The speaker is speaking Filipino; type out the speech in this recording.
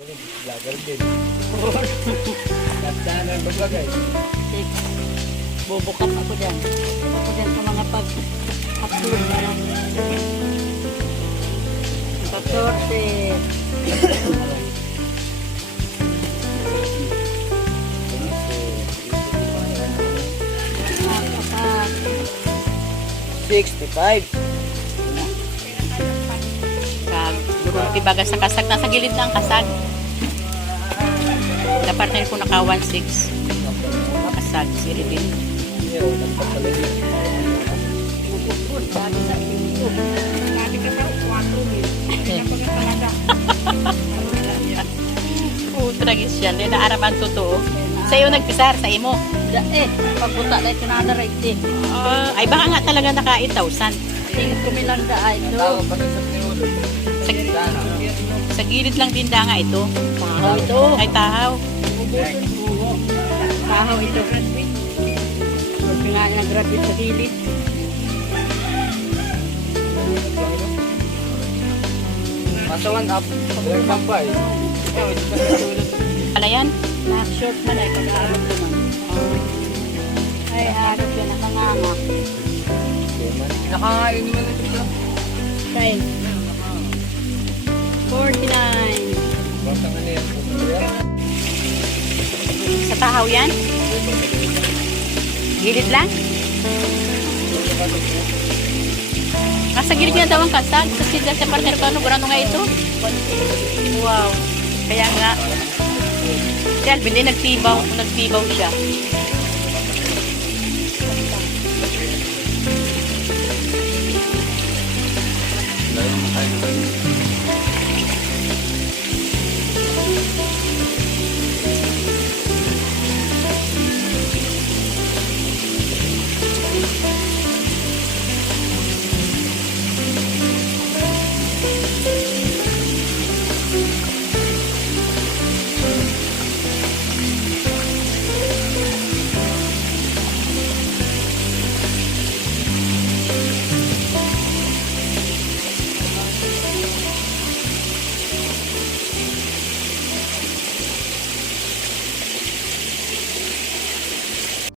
Vlogger din. Nagdanan ba bagay? Bubukap ako dyan. Ako dyan sa mga pag-upload na lang. 14. Kapag 65. Durong tibaga sa kasag. Nasa gilid na ang kasag. Na partner ko naka 1.6. Kasag, si Ridin. Tragis yan. Hindi na araman totoo. Sa iyo nagpisar, sa imo. pagbuta na ito na right eh. Ay baka nga talaga naka 8,000. Tingin ko milang da ito. Sa gilid lang din da nga ito. Tahaw ito. Ay tahaw. Tahaw ito. Pag nga nag-graduate sa gilid. Masawan up. Walang kampay. Ano yan? Na-short man ay pag-aarap naman. Ay, harap yan. Nakanganga. Nakakain naman ito. Time. 49. Basta nga niya. Sa tahaw yan? Gilid lang? Nasa gilid nga daw ang kasag. Sa sila sa partner ko, ano nga ito? Wow. Kaya nga. Si Alvin din nagtibaw siya.